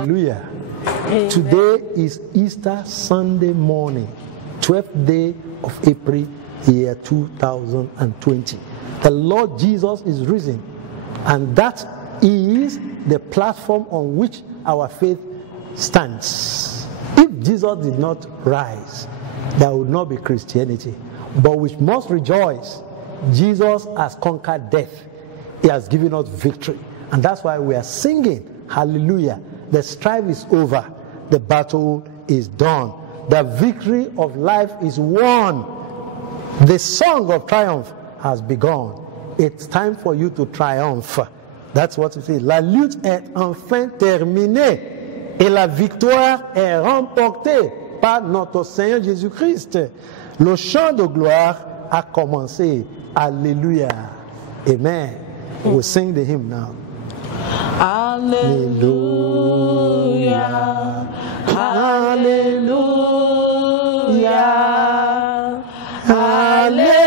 Hallelujah. Amen. Today is Easter Sunday morning, 12th day of April, year 2020. The Lord Jesus is risen, and that is the platform on which our faith stands. If Jesus did not rise, there would not be Christianity. But we must rejoice. Jesus has conquered death. He has given us victory. And that's why we are singing, hallelujah. The strife is over. The battle is done. The victory of life is won. The song of triumph has begun. It's time for you to triumph. That's what it is. La lutte est enfin terminée et la victoire est remportée par notre Seigneur Jésus-Christ. Le chant de gloire a commencé. Alléluia. Amen. We'll sing the hymn now. Hallelujah. Hallelujah. Hallelujah.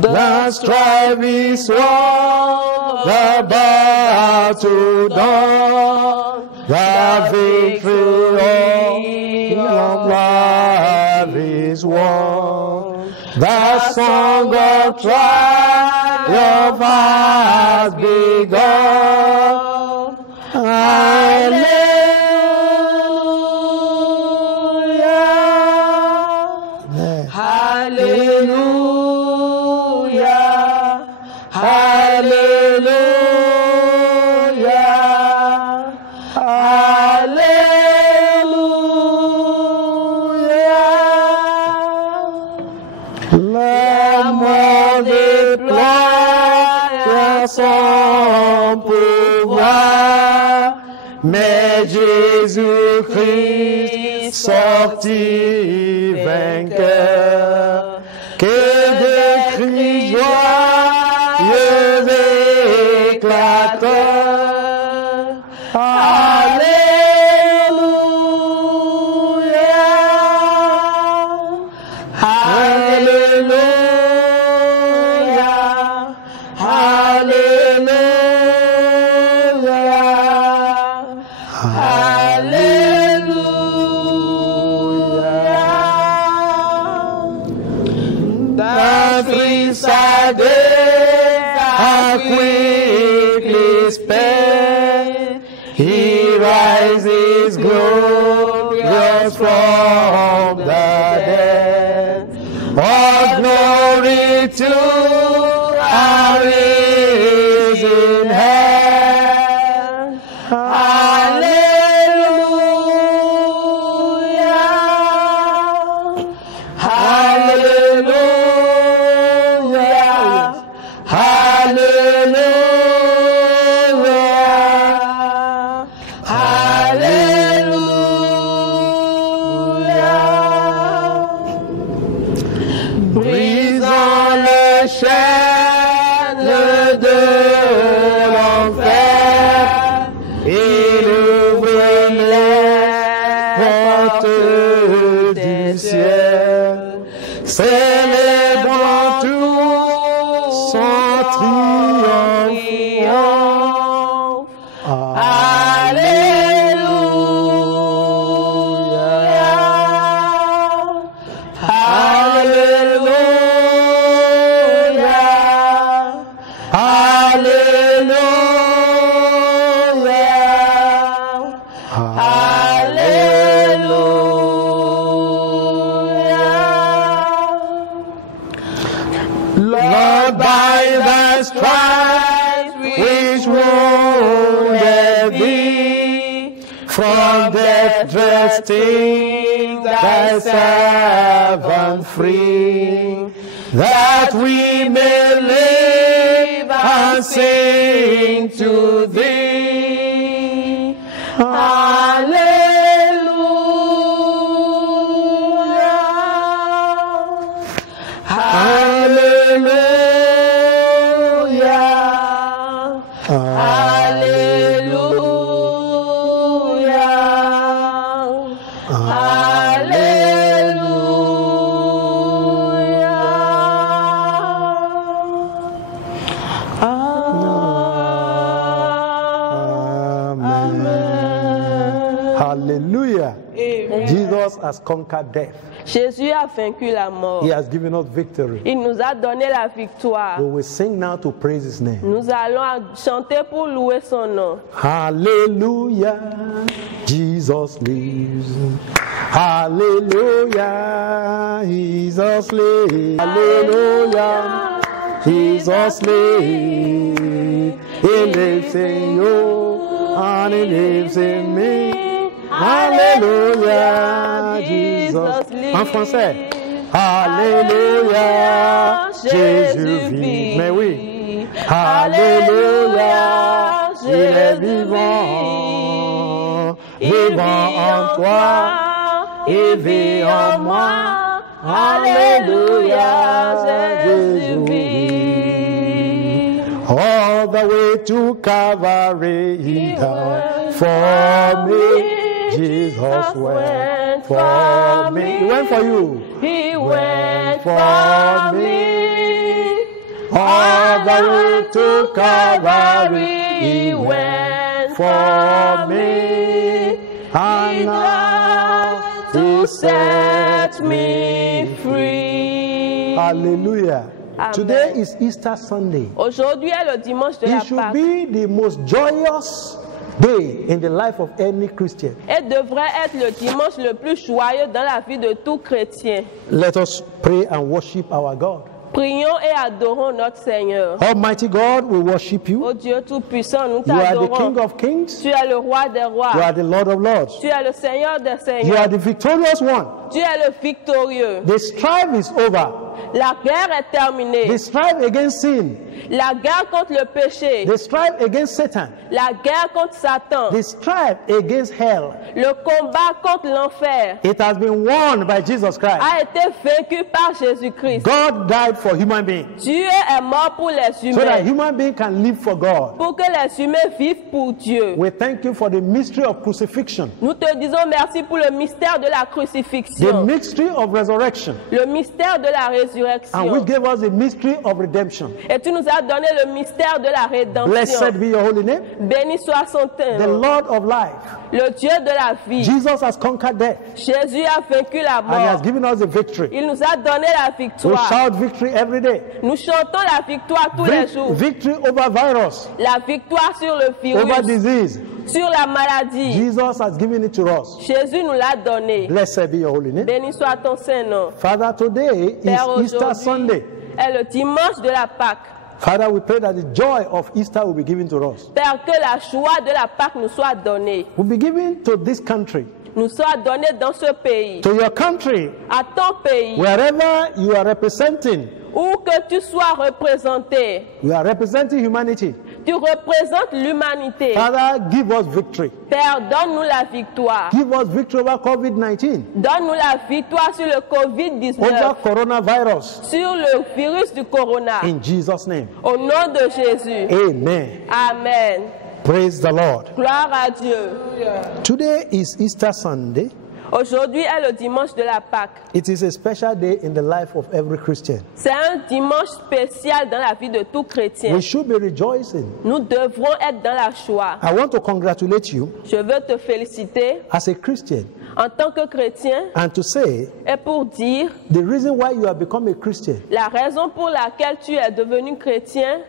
The strife is won, the battle done, the victory of life is won. The song of triumph has begun. Hallelujah. Hallelujah. Hallelujah. Hallelujah. Son pouvoir, mais Jésus-Christ sortit vainqueur. Que de cris joyeux éclateurs. Alléluia. Alléluia. How quickly sped, he rises glorious from the dead. All glory to our risen head. Hallelujah. Hallelujah. Célébrons tout son triomphe. Alléluia. Alléluia. Lord, by thy stripes which wounded thee, from death dressing thy servant free, that we may live and sing to thee. Hallelujah. Hallelujah. Hallelujah. Jesus has conquered death. Jésus a vaincu la mort. He has given us victory. Il nous a donné la victoire. We will sing now to praise his name. Nous allons chanter pour louer son nom. Hallelujah, Jesus lives. Hallelujah, Jesus lives. Hallelujah, Jesus lives. He lives in you and he lives in me. Hallelujah, Jesus lives. En français. Alléluia, Jésus vit. Mais oui. Alléluia, il est vivant. Vivant en toi, il vit en moi. Alléluia, Jésus vit. All the way to Calvary, he died for me. Jesus went for me. He went for you. He went for me. All the way to Calvary, he went for me. And now To set me free. hallelujah. Amen. Today is Easter Sunday. Aujourd'hui est le dimanche de la It should Pâque be the most joyous day in the life of any Christian. et devrait être le dimanche le plus joyeux dans la vie de tout chrétien. Let us pray and worship our God. Prions et adorons notre Seigneur. Almighty God, we worship you. Ô Dieu Tout-Puissant, nous You are the t'adorons. King of Kings. Tu es le roi des You rois. are the Lord of Lords. Tu es le Seigneur des You are seigneurs. the victorious one. Tu es le victorieux. The strife is over. La guerre est terminée. The strife against sin. La guerre contre le péché. The strife against Satan. La guerre contre Satan. The strife against hell. Le combat contre l'enfer It has been won by Jesus Christ. a été vaincu par Jésus-Christ. God died for human beings Dieu est mort pour les so that humains, human beings can live for God. pour que les humains vivent pour Dieu. We thank you for the mystery of crucifixion, Nous te disons merci pour le mystère de la the crucifixion, mystery of resurrection, le mystère de la and résurrection. which gave us the mystery of redemption. Et tu nous as donné le mystère de la rédemption. Blessed be your holy name, Béni soit son the nom, Lord of life. le Dieu de la vie. Jesus has conquered death Jésus a vaincu la and he has mort. given us the victory. Il nous a donné la We victoire. shout victory every day. Nous chantons la victoire tous les jours. Victory over virus, La victoire sur le over virus, disease. sur la maladie. Jesus has given it to us. Jésus nous l'a donné. Blessed be your holy name. Béni soit ton Saint-Nom. Father, today Père, is Easter aujourd'hui Sunday. est le dimanche de la Pâque. Father, we pray that the joy of Easter will be given to us. Père, que la joie de la Pâque nous soit donnée. Will be given to this country, Nous soit donnée dans ce pays. to your country, À ton pays. wherever you are representing. Où que tu sois représenté. We are representing humanity. Tu représentes l'humanité. Father, give us victory. Père, donne-nous la victoire. Give us victory over COVID-19, Donne-nous la victoire sur le over COVID-19. coronavirus. Sur le virus du corona. In Jesus' name. Au nom de Jésus. Amen. Amen. Praise the Lord. Gloire à Dieu. Today is Easter Sunday. Aujourd'hui est le dimanche de la Pâque. It is a special day in the life of every Christian. C'est un dimanche spécial dans la vie de tout chrétien. We should be rejoicing. Nous devrons être dans la joie. I want to congratulate you Je veux te féliciter as a Christian en tant que chrétien and to say et pour dire the reason why you have become a Christian la raison pour laquelle tu es devenu chrétien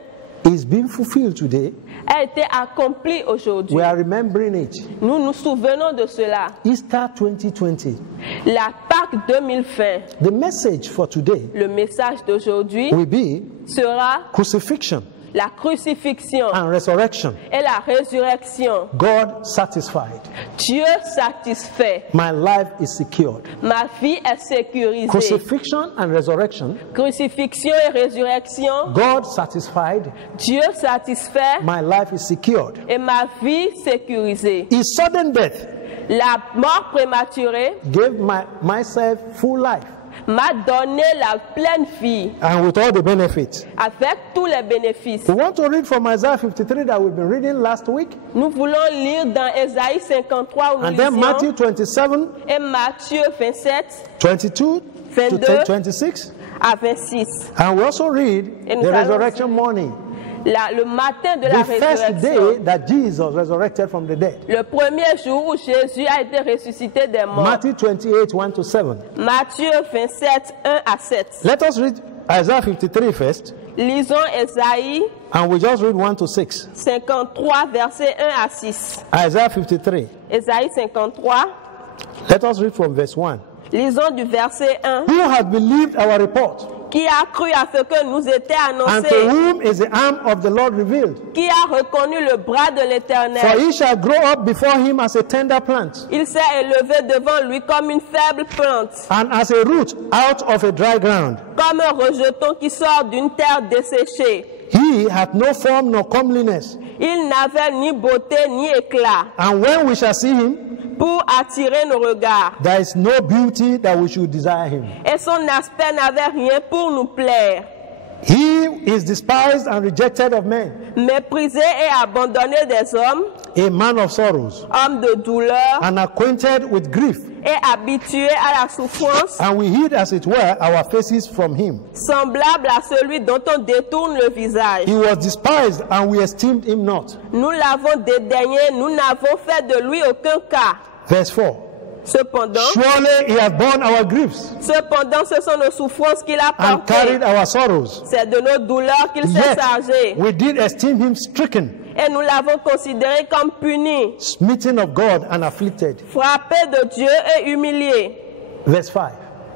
is being fulfilled today. a été accomplie aujourd'hui. We are remembering it. Nous nous souvenons de cela. Easter 2020. La Pâque 2020, The message for today le message d'aujourd'hui will be sera crucifixion la crucifixion and resurrection. et la résurrection. God satisfied. Dieu satisfait. My life is secured. Ma vie est sécurisée. Crucifixion and resurrection. Crucifixion et résurrection. God satisfied. Dieu satisfait My life is secured. et ma vie sécurisée. His sudden death La mort prématurée gave myself full life m'a donné la pleine vie and with all the benefits. avec tous les bénéfices. We want to read from Isaiah 53 that we've been reading last week, Nous voulons lire dans Ésaïe 53 où nous and then Matthew lisions 27, et Matthieu 27 22 to 22. 26, à 26. and we also read Et nous the allons resurrection morning. le matin de la the first résurrection. day that Jesus resurrected from the dead. Le premier jour où Jésus a été ressuscité des morts. Matthew 28, 1 to 7. Matthieu 27, 1 à 7. Let us read Isaiah 53 first, Lisons Ésaïe and we just read 1 to 6. 53, versets 1 à 6. Isaiah 53. Ésaïe 53, Let us read from verse 1. lisons du verset 1. Who has believed our report? Qui a cru à ce que nous était And to annoncé? whom is the arm of the Lord revealed? Qui a reconnu le bras de For l'Éternel? he shall grow up before him as a tender plant, Il s'est élevé devant lui comme une faible plante, and as a root out of a dry ground. comme un rejeton qui sort d'une terre desséchée. He hath no form nor comeliness. Il n'avait ni beauté ni éclat And when we shall see him, pour attirer nos regards. there is no beauty that we should desire him. Et son aspect n'avait rien pour nous plaire. He is despised and rejected of men, Méprisé et abandonné des hommes, a man of sorrows, homme de douleur and acquainted with grief. et habitué à la souffrance, And we hid, as it were, our faces from him. semblable à celui dont on détourne le visage. He was despised, and we esteemed him not. Nous l'avons dédaigné, nous n'avons fait de lui aucun cas. Verse 4. Cependant, Surely he hath borne our griefs ce sont nos souffrances qu'il a and carried portées. our sorrows. C'est de nos douleurs qu'il s'est Yet chargé. we did esteem him stricken, Et nous l'avons considéré comme puni, smitten of God, and afflicted. frappé de Dieu et humilié. Verse 5.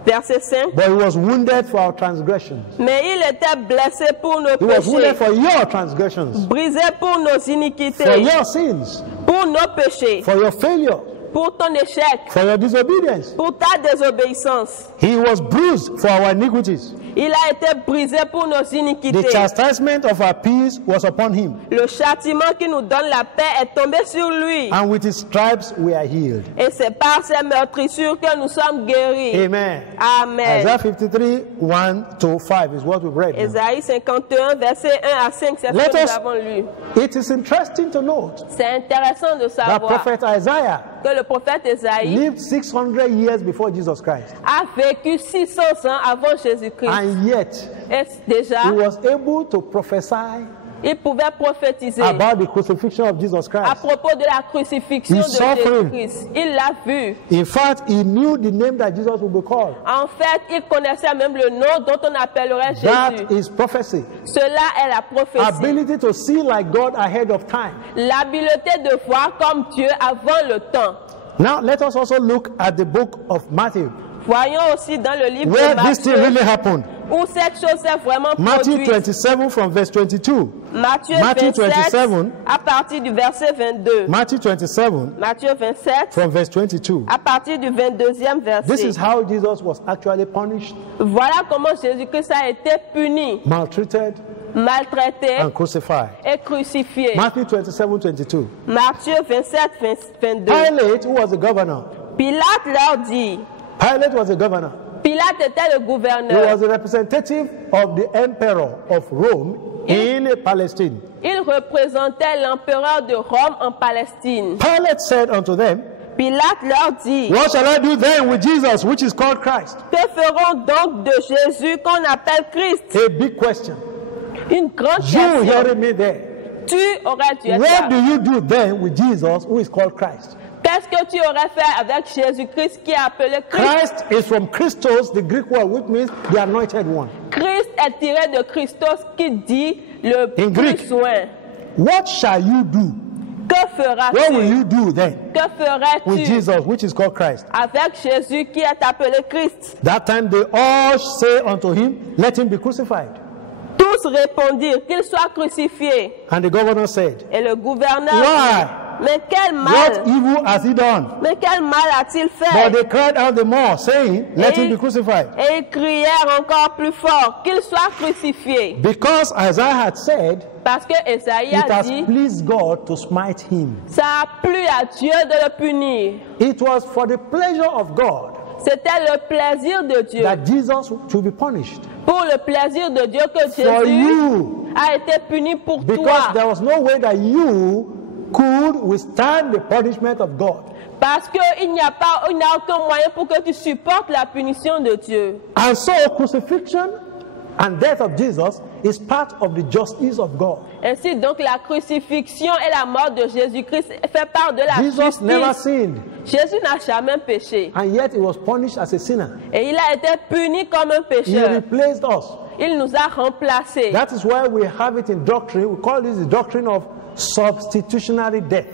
Verset 5. But he was wounded for our transgressions. Mais il était blessé pour nos He was wounded péchés, for your transgressions, brisé pour nos for iniquités, your sins, pour nos péchés, for your failure, pour ton échec, for your disobedience. pour ta désobéissance. He was bruised for our iniquities. Il a été brisé pour nos The iniquités. chastisement of our peace was upon him, Le châtiment qui nous donne la paix est tombé sur lui. and with his stripes we are healed. Et c'est par ses meurtrissures que nous sommes guéris. Amen. Amen. Isaiah 53, 1 to 5 is what we've read. now. Ésaïe 51, verset 1 à 5, c'est ce Let que nous us- avons lu. It is interesting to note C'est intéressant de that savoir prophet Isaiah que le prophète Ésaïe lived 600 years before Jesus Christ, a vécu 600 ans avant Jésus-Christ. and yet Et déjà, he was able to prophesy il pouvait prophétiser about the crucifixion of Jesus à Christ. propos de la crucifixion de He saw him. Jésus-Christ. Il l'a vu. In fact, he knew the name that Jesus would be called. En fait, il connaissait même le nom dont on appellerait Jésus. That is prophecy. Cela est la prophétie. Ability to see like God ahead of time. L'habileté de voir comme Dieu avant le temps. Now, let us also look at the book of Matthew, Voyons aussi dans le livre where de this thing Matthieu really happened. où cette chose s'est vraiment Matthew produite. 27 from verse 22. Matthieu Matthew 27 27, à partir du verset 22. Matthew 27 Matthieu 27 from verse 22. à partir du 22e This is verset. how Jesus was actually punished, Voilà comment Jésus-Christ a été puni, maltreated, maltraité and crucified. et crucifié. Matthew 27, 22. Matthieu 27, 22. Pilate, who was the governor, Pilate leur dit, Pilate was the governor. Pilate était le He gouverneur. was the representative of the emperor of Rome in Palestine. Il représentait l'empereur de Rome en Palestine. Pilate said unto them, Pilate leur dit, what shall I do then with Jesus, which is called Christ? que ferons donc de Jésus qu'on appelle Christ? A big question. Une grande You question. hearing me there? Tu aurais dû être What do là. you do then with Jesus, who is called Christ? Qu'est-ce que tu aurais fait avec Jésus-Christ qui est appelé Christ? Christ is from Christos, the Greek word, which means the anointed one. Christ est tiré de Christos qui dit le In plus Greek. soin. What shall you do? Que What will feras-tu? you do then Que with ferais-tu Jesus, which is called Christ? avec Jésus qui est appelé Christ? That time they all say unto him, let him be crucified. Tous répondirent qu'il soit crucifié. And the governor said, Et le gouverneur Why? dit, mais quel what mal, evil has he done? mais quel mal a-t-il But fait? they cried out the more, saying, let him be crucified. Et ils crièrent encore plus fort qu'il soit crucifié. Because Isaiah had said, Parce que Esaïe it a has dit, pleased God to smite him. ça a plu à Dieu de le punir. It was for the pleasure of God C'était le plaisir de Dieu. that Jesus should be punished. Pour le plaisir de Dieu que For Jésus you. a été puni pour Because toi. there was no way that you could withstand the punishment of God. Parce qu'il n'y a aucun moyen pour que tu supportes la punition de Dieu. And so crucifixion and death of Jesus is part of the justice of God. Ainsi donc la crucifixion et la mort de Jésus-Christ fait part de la Jesus never justice. sinned, Jésus n'a jamais péché. and yet he was punished as a sinner. Et il a été puni comme un He pécheur. replaced us. Il nous a remplacés. That is why we have it in doctrine. We call this the doctrine of substitutionary death.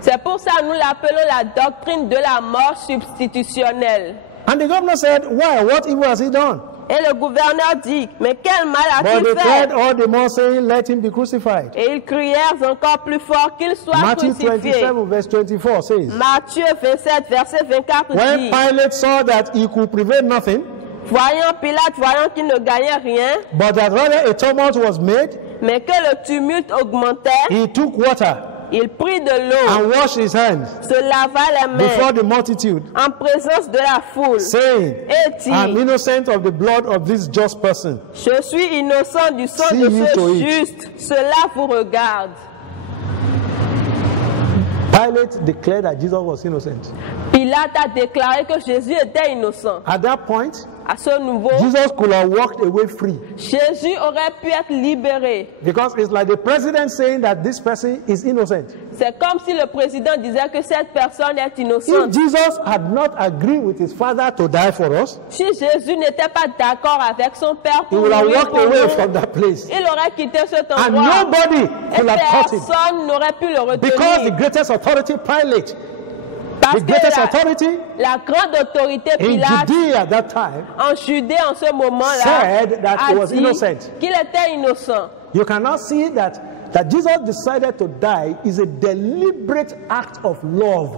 C'est pour ça que nous l'appelons la doctrine de la mort substitutionnelle. And the governor said, why? What evil has he done? Et le gouverneur dit, mais quel mal But a-t-il they cried fait? all the more, saying, let him be crucified. Et ils crièrent encore plus fort qu'il soit Matthew crucifié. 27, verse 24 says, Matthieu 27, verset 24 when dit, Pilate saw that he could prevail nothing, voyant Pilate, voyant qu'il ne gagnait rien, but that rather a tumult was made, mais que le tumulte augmentait, he took water il prit de l'eau, and washed his hands se lava les before mains the multitude, en présence de la foule, saying, et I'm dit, innocent of the blood of this just person. je suis innocent du sang See de you to ce it. juste, cela vous regarde. Pilate declared that Jesus was innocent. Pilate a déclaré que Jésus était innocent. At that point, À ce niveau, Jesus could have walked away free. Jésus aurait pu être libéré. Because it's like the president saying that this person is innocent. C'est comme si le président disait que cette personne est If innocente. Jesus had not agreed with his father to die for us, Si Jésus n'était pas d'accord avec son Père he pour would have mourir walked pour away nous, from that place. il aurait quitté cet And endroit. nobody Et could have caught him. personne n'aurait pu le Because the retenir. greatest authority, Pilate, Parce the que greatest authority la grande autorité in Pilate Judea at that time, en Judée en ce moment-là said that he a was dit innocent. qu'il était innocent. you cannot see that Jesus decided to die is a deliberate act of love.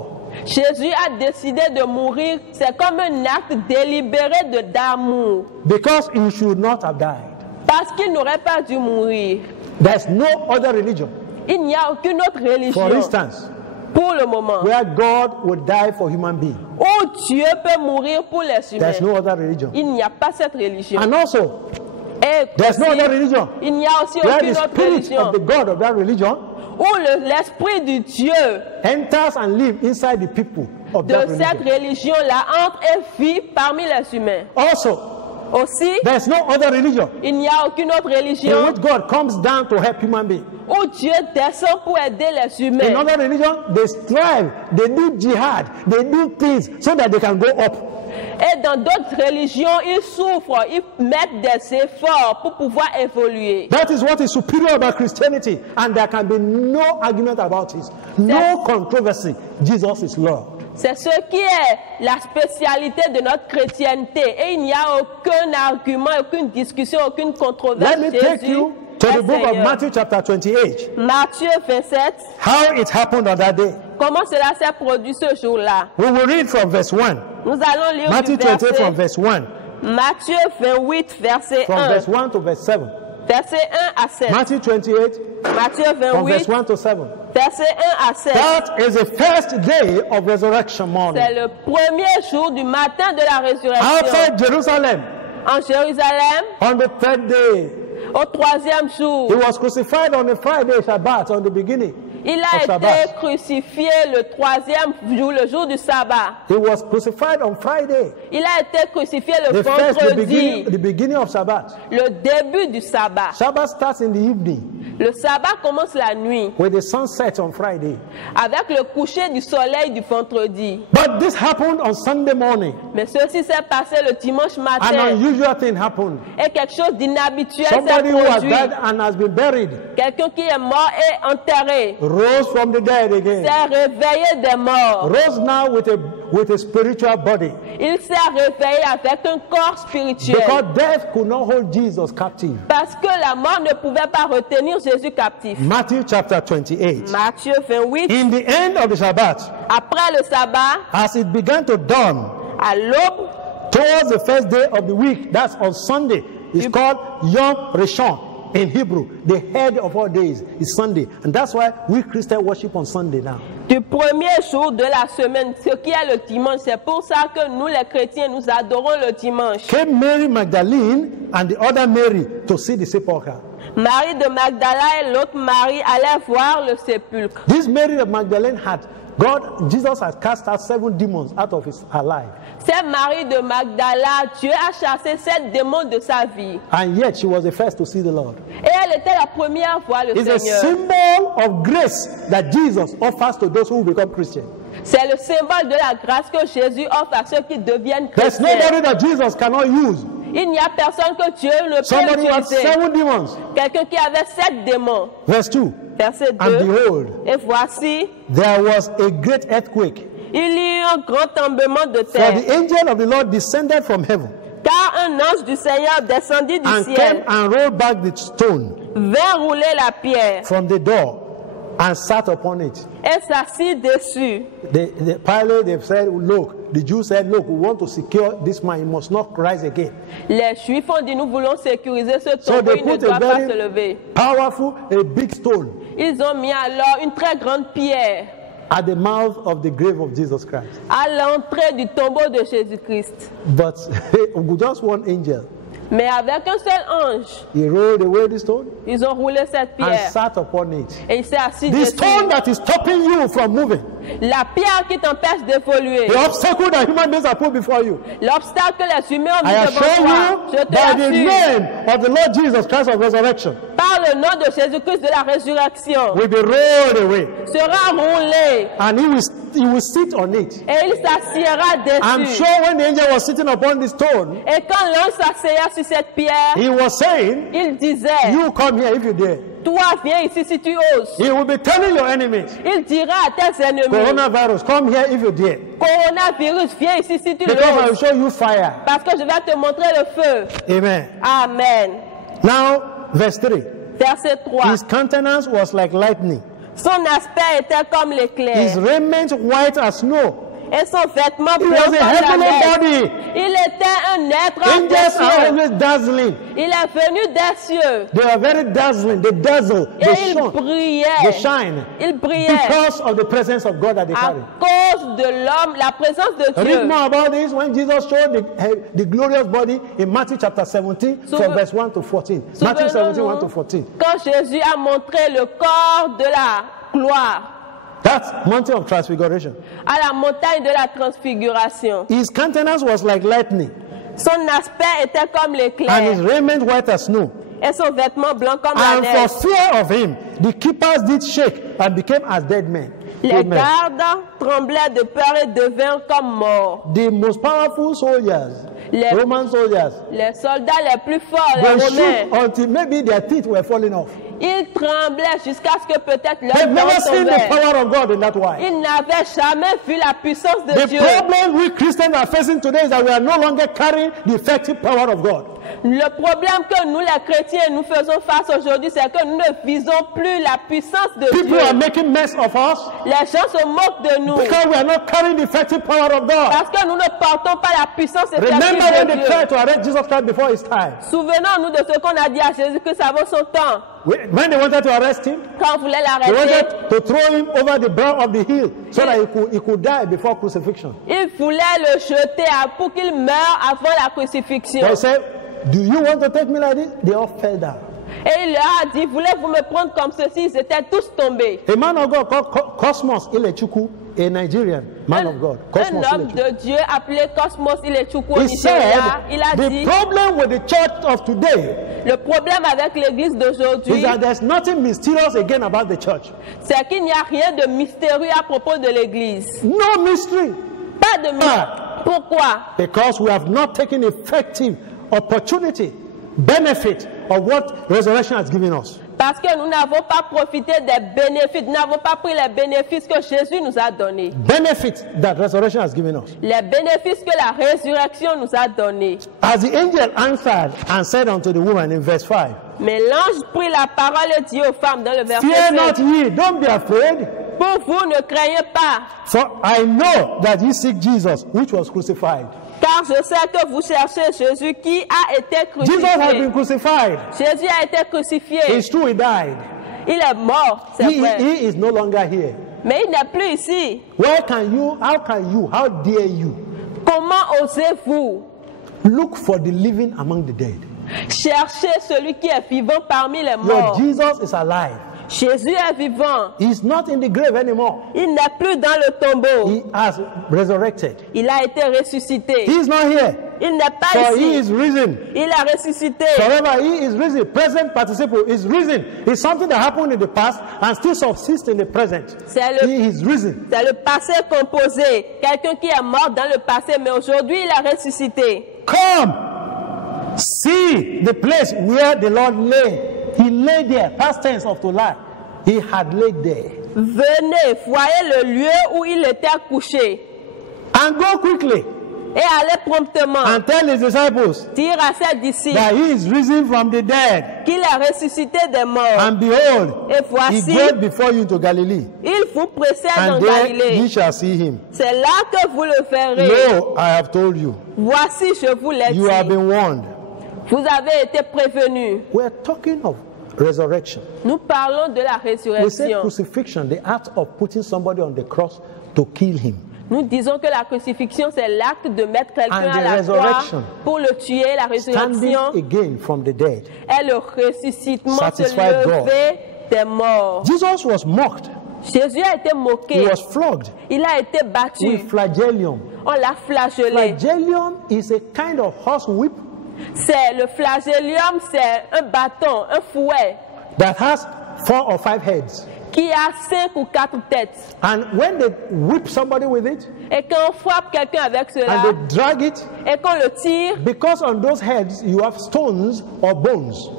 Jésus a décidé de mourir, c'est comme un acte délibéré d'amour. Because he should not have died. Parce qu'il n'aurait pas dû mourir. There's no other religion, Il n'y a aucune autre religion for instance, pour le moment where God would die for human beings. où Dieu peut mourir pour les humains. There's no other religion. Il n'y a pas cette religion. And also, Et there's no aussi, other religion il n'y a aussi where aucune the autre spirit religion of the God of that religion où l'esprit du Dieu enters and lives inside the people of de that cette religion. religion-là entre et vit parmi les humains. Also, Aussi, there's no other religion il n'y a aucune autre in religion which God comes down to help human beings. où Dieu descend pour aider les In humains. other religion, they strive, they do jihad, they do things so that they can go up. Et dans d'autres religions, ils souffrent, ils mettent des efforts pour pouvoir évoluer. That is what is superior about Christianity, and there can be no argument about it, no controversy. Jesus is Lord. C'est ce qui est la spécialité de notre chrétienté. Et il n'y a aucun argument, aucune discussion, aucune controverse. Let me take Jésus you to est the book of Seigneur. Matthew chapter 28. Matthieu 27. How it happened on that day. Comment cela s'est produit ce jour-là? We will read from verse 1. Nous allons lire Matthew du 28 from verset, verse 1. Matthieu 28, verset From 1. verse 1 to verse 7. Verset 1 à 7. Matthew 28 Matthieu from verse 28, 1 to 7. verset 1 à 7. That is the first day of resurrection morning. C'est le premier jour du matin de la résurrection. Outside Jerusalem, En Jérusalem, on the third day, au troisième jour, he was crucified on the Friday, Shabbat, on the beginning il of a été Shabbat. crucifié le troisième jour, le jour du sabbat. He was crucified on Friday, Il a été crucifié le the vendredi, beginning of Shabbat. le début du sabbat. Shabbat starts in the evening Le sabbat commence la nuit, with the sunset on Friday. avec le coucher du soleil du vendredi. But this happened on Sunday morning. Mais ceci s'est passé le dimanche An matin. unusual thing happened. Et quelque chose d'inhabituel s'est Somebody who has produit. died and has been buried Quelqu'un qui est mort et enterré rose from the dead again. s'est réveillé des morts. Rose now with a spiritual body. Il s'est réveillé avec un corps spirituel. Because death could not hold Jesus captive. Parce que la mort ne pouvait pas retenir Jésus captif. Matthew chapter 28. Matthieu 28. In the end of the Shabbat, Après le sabbat, as it began to dawn, à l'aube, towards the first day of the week, that's on Sunday, it's called Yom Rishon in Hebrew. The head of all days is Sunday. And that's why we Christians worship on Sunday now. du premier jour de la semaine, ce qui est le dimanche, c'est pour ça que nous les chrétiens, nous adorons le dimanche. Came Mary Magdalene and the other Mary to see the sepulchre. Marie de Magdala et l'autre Marie allaient voir le sépulcre. This Mary of Magdalene had Jesus had cast out 7 demons out of her life. C'est Marie de Magdala. Dieu a chassé 7 démons de sa vie. And yet she was the first to see the Lord. Et elle était la première à voir le It's a Seigneur. symbol of grace that Jesus offers to those who become Christians. C'est le symbole de la grâce que Jésus offre à ceux qui deviennent There's chrétiens. nobody that Jesus cannot use. Il n'y a personne que Dieu ne peut Somebody who has utiliser. 7 demons. Quelqu'un qui avait 7 démons. Verse 2. Verset 2. And behold, Et voici, there was a great earthquake. il y eut un grand tremblement de For terre. the angel of the Lord descended from heaven Car un ange du Seigneur descendit du and came ciel, and rolled back the stone vint rouler la pierre from the door and sat upon it. et s'assit dessus. The Pilate, they said, look, the Jews said, look, we want to secure this man. He must not rise again. Les Juifs ont dit, nous voulons sécuriser ce So tombeau, they il ne put doit a pas se very lever. powerful, a big stone Ils ont mis alors une très grande pierre at the mouth of the grave of Jesus Christ. à l'entrée du tombeau de Jésus-Christ. But just one angel, Mais avec un seul ange, he rolled away the stone ils ont roulé cette and pierre sat upon it. et il s'est assis The dessus. stone that is stopping you from moving, La pierre qui t'empêche d'évoluer, the obstacle that human beings are put before you. l'obstacle que les humains ont I mis devant assure toi, you, je te by the l'assure, name of the Lord Jesus Christ of resurrection, par le nom de Jésus-Christ de la résurrection, will be rolled away, sera roulé and he will sit on it. et il s'assiera I'm dessus. sure when the angel was sitting upon the stone, Et quand l'ange s'asseyait sur cette pierre, he was saying, il disait, you come here if you dare. toi viens ici si tu oses. He will be telling your enemies, Il dira à tes ennemis, coronavirus, come here if you dare. coronavirus, viens ici si tu Because I will l'oses. show you fire. Parce que je vais te montrer le feu. Amen. Amen. Now, verse 3. Verset 3. His countenance was like lightning, Son aspect était comme his l'éclair. raiment white as snow. Et son vêtement He blanc was comme a la heavenly neige. body. Il était un être Angels des are cieux. always dazzling. Il est venu des cieux. They are very dazzling. They dazzle. They Et il shone. They brillait. shine. Il brillait Because of the presence of God that they à carry. cause de l'homme, la présence de Read Dieu. more about this when Jesus showed the glorious body in Matthew chapter 17 from verse 1 to 14. Matthew 17, 1 to 14. Quand Jésus a montré le corps de la gloire That's mountain of transfiguration. à la montagne de la transfiguration, His countenance was like lightning, son aspect était comme and his l'éclair raiment white as snow. et son vêtement blanc comme la And neige. for fear of him, the keepers did shake and became as dead men. Les Amen. gardes tremblaient de peur et devinrent comme morts. The most powerful soldiers, Les- Roman soldiers, Les soldats les plus forts, les they Romains, shook until maybe their teeth were falling off. ils tremblaient jusqu'à ce que peut-être They've leurs never dents seen the tombaient. power of God in that way. Ils n'avaient jamais vu la puissance de The Dieu. problem we Christians are facing today is that we are no longer carrying the effective power of God. Le problème que nous, les chrétiens, nous faisons face aujourd'hui, c'est que nous ne visons plus la puissance de People Dieu. are making mess of us Les gens se moquent de nous because we are not carrying the effective power of God. parce que nous ne portons pas la puissance Remember effective when de they Dieu. tried to arrest Jesus Christ before his time? Souvenons-nous de ce qu'on a dit à Jésus-Christ avant son temps. When they wanted to arrest him, Quand on voulait they l'arrêter, wanted to throw him over the brow of the hill so that he could die before crucifixion. il voulait le jeter pour qu'il meure avant la crucifixion. They said, do you want to take me like this? They all fell down. Et il leur a dit, voulez-vous me prendre comme ceci? Ils étaient tous tombés. A man of God called Cosmos Ilechukwu, a Nigerian man of God. Un Cosmos homme Ilechukwu. de Dieu appelé Cosmos Ilechukwu au He Nigeria, il a said, the dit, problem with the church of today le problème avec l'église is d'aujourd'hui, that there's nothing mysterious again about the church. c'est qu'il n'y a rien de mystérieux à propos de l'église. No mystery. Pas de mystère. Pourquoi? Because we have not taken effective opportunity, benefit of what resurrection has given us. Parce que nous n'avons pas profité des bénéfices, nous n'avons pas pris les bénéfices que Jésus nous a donnés. Benefit that resurrection has given us. Les bénéfices que la résurrection nous a donnés. As the angel answered and said unto the woman in verse 5, Mais l'ange prit la parole et dit aux femmes dans le verset fear not 5, ye, don't be afraid, pour vous ne craignez pas, for I know that ye seek Jesus, which was crucified. car je sais que vous cherchez Jésus qui a été Jesus has been crucifié. crucified. Jésus a été crucifié. It's true, he died. Il est mort, c'est vrai. He is no longer here. Mais il n'est plus ici. How dare you Comment osez-vous look for the living among the dead? chercher celui qui est vivant parmi les Your morts? Jesus is alive. Jésus est vivant. He's not in the grave anymore. Il n'est plus dans le tombeau. He has resurrected. Il a été ressuscité. He is not here. Il n'est pas For he ici. is risen. Il a ressuscité. Forever he is risen. Present participle is risen. It's something that happened in the past and still subsists in the present. He is risen. C'est le passé composé. Quelqu'un qui est mort dans le passé, mais aujourd'hui il a ressuscité. Come, see the place where the Lord lay. He lay there. Past tense of to lie. He had laid there. Venez, voyez le lieu où il était couché. And go quickly Et allez promptement and tell his disciples dire à ses disciples that he is risen from the dead. qu'il a ressuscité des morts. And behold, Et he voici, goeth before you into Galilee. il vous précède en And there Galilée. ye shall see him. C'est là que vous le verrez. Lo, I have told you. Voici, je vous l'ai You have dit. been warned. Vous avez été prévenus. We are talking of resurrection. Nous parlons de la We say résurrection. crucifixion, the act of putting somebody on the cross to kill him. Nous disons que la crucifixion, c'est l'acte de mettre quelqu'un And à the la croix resurrection. pour le tuer. La Standing résurrection again from the dead. est le ressuscitement, se Satisfied God. lever des morts. Jesus was mocked. Jésus a été He moqué. was flogged Il a été battu. with flagellum. On l'a flagellé. Flagellum is a kind of horse whip C'est le flagellum, c'est un bâton, un fouet that has 4 or 5 heads. qui a 5 ou 4 têtes. And when they whip somebody with it Et quand on frappe quelqu'un avec cela and they drag it, et qu'on le tire, because on those heads you have stones or bones,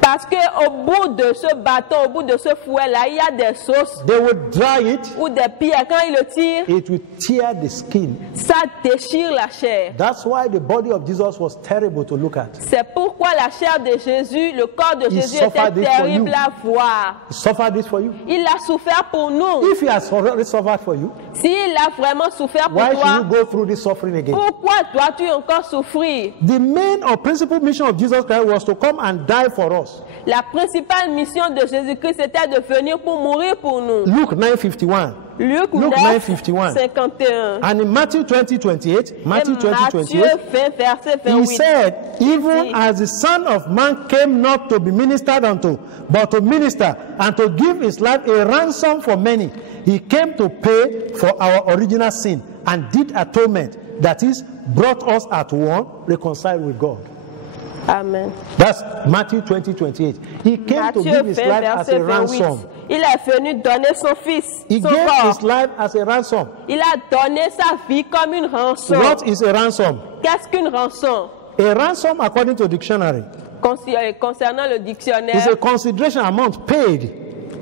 parce qu'au bout de ce bâton, au bout de ce fouet-là, il y a des sauces they would drag it, ou des pierres. Quand il le tire, it will tear the skin. ça déchire la chair. That's why the body of Jesus was terrible to look at. C'est pourquoi la chair de Jésus, le corps de He Jésus suffered était this for terrible you. à voir. He suffered this for you. Il a souffert pour nous. If he has already suffered for you, S'il a vraiment souffert pour why should toi, you go through this suffering again? pourquoi dois-tu encore souffrir? The main or principal mission of Jesus Christ was to come and die for us. La principale mission de Jésus-Christ était de venir pour mourir pour nous. Luke 9:51. Luc Luke 9, 9:51. 51. And in Matthew 20:28, Matthew Et Matthieu 20:28, 20, verset he 28. said, even as the Son of Man came not to be ministered unto, but to minister and to give his life a ransom for many, he came to pay for our original sin and did atonement, that is, brought us at one, reconciled with God. Amen. That's Matthew 20:28. He came to Matthieu give his 20, life as verset a 28. ransom. Il est venu donner son fils, He son gave corps. his life as a ransom. Il a donné sa vie comme une rançon. What is a ransom? Qu'est-ce qu'une rançon? A ransom, according to dictionary, Concernant le is dictionnaire, a consideration amount paid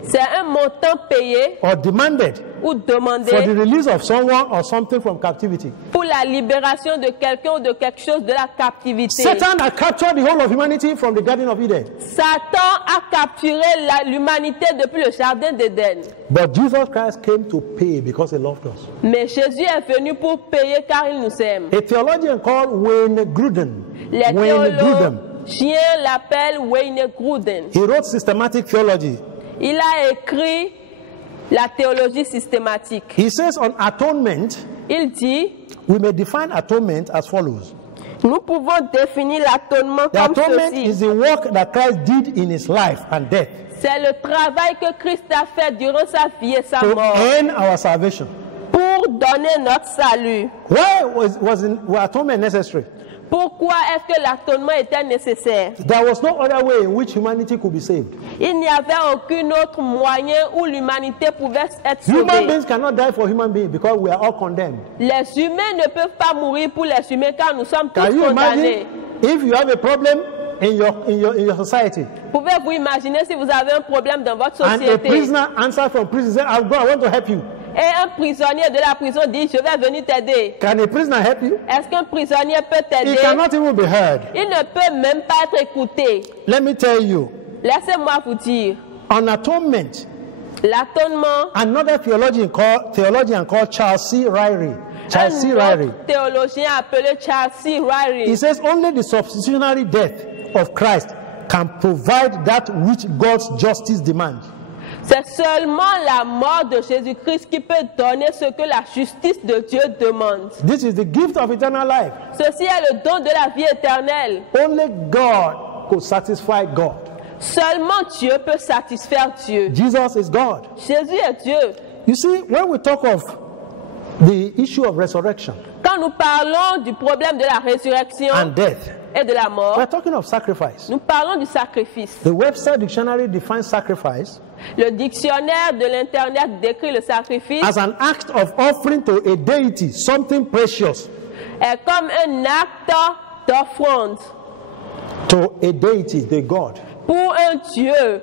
c'est un montant payé or demanded ou demandé for the release of someone or something from captivity. pour la libération de quelqu'un ou de quelque chose de la captivité. Satan had captured the whole of humanity from the Garden of Eden. Satan a capturé l'humanité depuis le jardin d'Éden. But Jesus Christ came to pay because he loved us. Mais Jésus est venu pour payer car il nous aime. A theologian called Wayne Grudem, Les Wayne Grudem, théologiens l'appellent Wayne Grudem. he wrote systematic theology. Il a écrit la théologie systématique. He says on atonement, Il dit, we may define atonement as follows. nous pouvons définir l'atonement The comme atonement ceci. is the work that Christ did in his life and death C'est le travail que Christ a fait durant sa vie et sa to mort end our salvation. pour donner notre salut. Why was atonement necessary? Pourquoi est-ce que l'atonement était nécessaire? There was no other way in which humanity could be saved. Il n'y avait aucun autre moyen où l'humanité pouvait être Human sauvée. beings cannot die for human beings because we are all condemned. Les humains ne peuvent pas mourir pour les humains car nous sommes tous Can you condamnés. imagine if you have a problem in your society Pouvez-vous imaginer si vous avez un problème dans votre and a société prisoner answers from prison says, I want to help you. et un prisonnier de la prison dit je vais venir t'aider. Can a prisoner help you? Est-ce qu'un prisonnier peut He t'aider? cannot even be heard. Il ne peut même pas être écouté. Let me tell you, Laissez-moi vous dire, on atonement, l'atonement, another theologian called Charles C. Ryrie. Charles C. un Ryrie. autre théologien appelé Charles C. He Ryrie, says only the substitutionary death of Christ can provide that which God's justice demands. c'est seulement la mort de Jésus-Christ qui peut donner ce que la justice de Dieu demande. This is the gift of eternal life. Ceci est le don de la vie éternelle. Only God could satisfy God. Seulement Dieu peut satisfaire Dieu. Jesus is God. Jésus est Dieu. You see, when we talk of the issue of resurrection Quand nous parlons du problème de la résurrection and death, et de la mort, we're talking of sacrifice. nous parlons du sacrifice. The Webster Dictionary defines sacrifice Le dictionnaire de l'Internet décrit le sacrifice as an act of offering to a deity something precious. est comme un acte d'offrande To a deity, the God. pour un Dieu,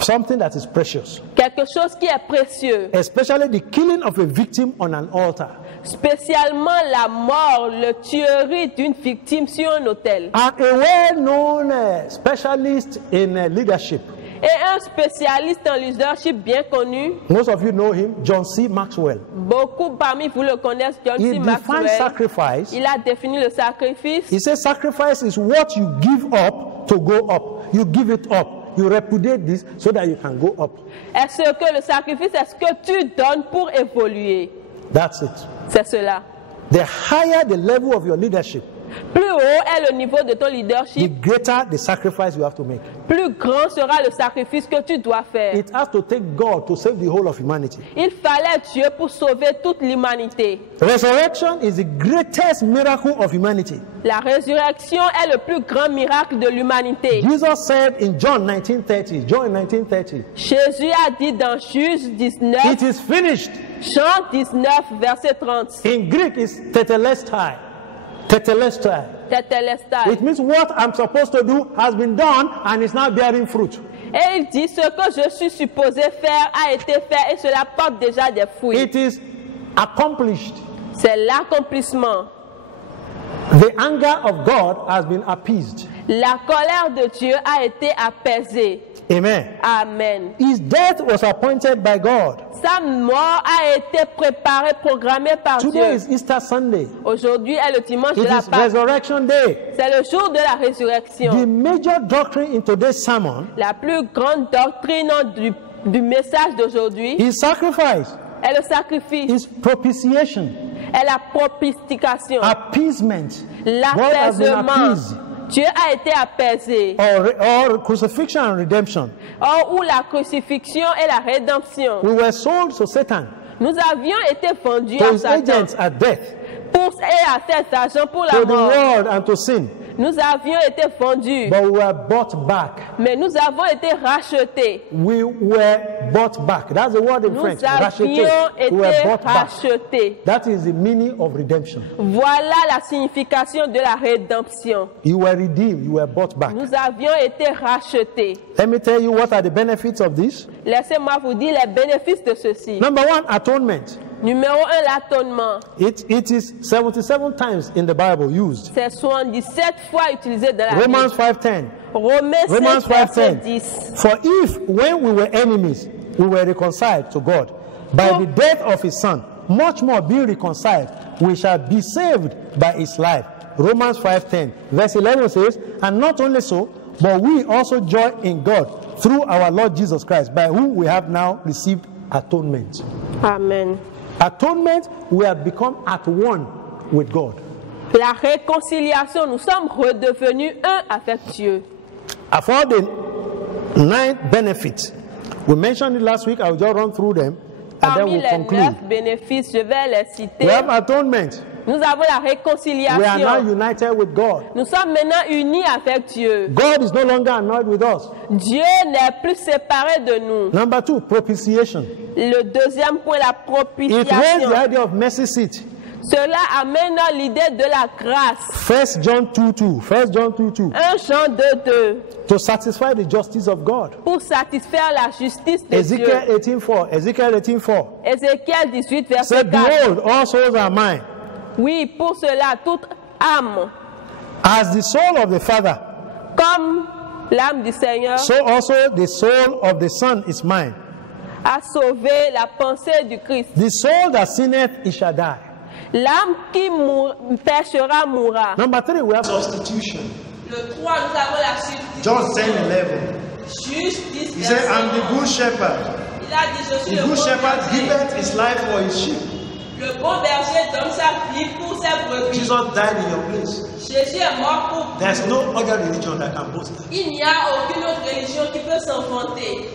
Something that is precious. quelque chose qui est précieux, Especially the killing of a victim on an altar. spécialement la mort, le tuerie d'une victime sur un autel. And a well-known specialist in leadership. Et un spécialiste en leadership bien connu, Most of you know him, John C. Maxwell. beaucoup parmi vous le connaissent, John He C. defines Maxwell. sacrifice. Il a défini le sacrifice. He says sacrifice is what you give up to go up. You give it up. You repudiate this so that you can go up. Est-ce que le sacrifice est ce que tu donnes pour évoluer? That's it. C'est cela. The higher the level of your leadership, Plus haut est le niveau de ton the leadership, greater the sacrifice you have to make. plus grand sera le sacrifice que tu dois faire. It has to take God to save the whole of humanity. Il fallait Dieu pour sauver toute l'humanité. Resurrection is the greatest miracle of humanity. La résurrection est le plus grand miracle de l'humanité. Jesus said in John 19:30, John 19:30, Jésus a dit dans Juge 19, it is finished. Jean 19, verset 30. In Greek, it's tetelestai. Tetelestai. Tetelestai. It means what I'm supposed to do has been done and is now bearing fruit. Et il dit, ce que je suis supposé faire a été fait et cela porte déjà des fruits. It is accomplished. C'est l'accomplissement. The anger of God has been appeased. La colère de Dieu a été apaisée. Amen. Amen. His death was appointed by God. Sa mort a été préparée, programmée par Today Dieu. is Easter Sunday. Aujourd'hui est le dimanche de It la is Pâque. Resurrection Day. C'est le jour de la The résurrection. major doctrine in today's sermon La plus grande doctrine du message d'aujourd'hui is sacrifice, est le sacrifice, is propitiation, est la propitiation, appeasement. God has been l'apaisement. appeased. Dieu a été apaisé. Or crucifixion and redemption. Or, où la crucifixion et la rédemption. We were sold to Satan, Nous avions été vendus to à his Satan agents at death, et à ses agents pour la to the mort. world and to sin. Nous avions été vendus, But we were bought back. mais nous avons été rachetés. We were bought back. That's the word in Nous French. avions Racheté. We were été bought back. rachetés. That is the meaning of redemption. Voilà la signification de la rédemption. You were redeemed. You were bought back. Nous avions été rachetés. Let me tell you what are the benefits of this. Laissez-moi vous dire les bénéfices de ceci. Number one, atonement. Numéro 1, l'atonement. It is 77 times in the Bible used. C'est 77 fois utilisé dans la Romans Bible. 5:10. Romains Romans 5, verset 5:10. 10. For if, when we were enemies, we were reconciled to God by the death of his son, much more being reconciled, we shall be saved by his life. Romans 5:10. Verse 11 says, and not only so, but we also joy in God through our Lord Jesus Christ, by whom we have now received atonement. Amen. Atonement, we have become at one with God. La réconciliation, nous sommes redevenus un avec Dieu. For the 9 benefits, we mentioned it last week, I will just run through them and then Parmi we'll les conclude. 9 bénéfices, je vais les citer. We have atonement. Nous avons la We are now réconciliation. united with God. Nous sommes maintenant unis avec Dieu. God is no longer annoyed with us. Dieu n'est plus séparé de nous. Number 2, propitiation. Le deuxième point, la It raised the propitiation. idea of mercy seat. Cela amène l'idée de la grâce. 1 John 2:2. 1 John 2:2. 1 Jean 2:2. To satisfy the justice of God. Pour satisfaire la justice de Dieu. Ezekiel 18:4. Ezekiel 18:4. Ézéchiel 18, verset Said, 4. behold, all souls are mine. Oui, pour cela, toute âme, As the soul of the Father, comme l'âme du Seigneur, so also the soul of the Son is mine. a sauvé la pensée du Christ. The soul that sinneth, it shall die. L'âme qui péchera mourra. Number 3, we have substitution. Le 3, nous avons la substitution. John 10:11. Juste 10, He said, I'm the good shepherd. Il a dit, je suis The le good bon shepherd berger. giveth his life for his sheep. Le bon berger donne sa vie pour ses brebis. Jesus died in your place. Jésus est mort pour vous. There's no other religion that can boast that. Il n'y a aucune autre religion qui peut s'enfanter.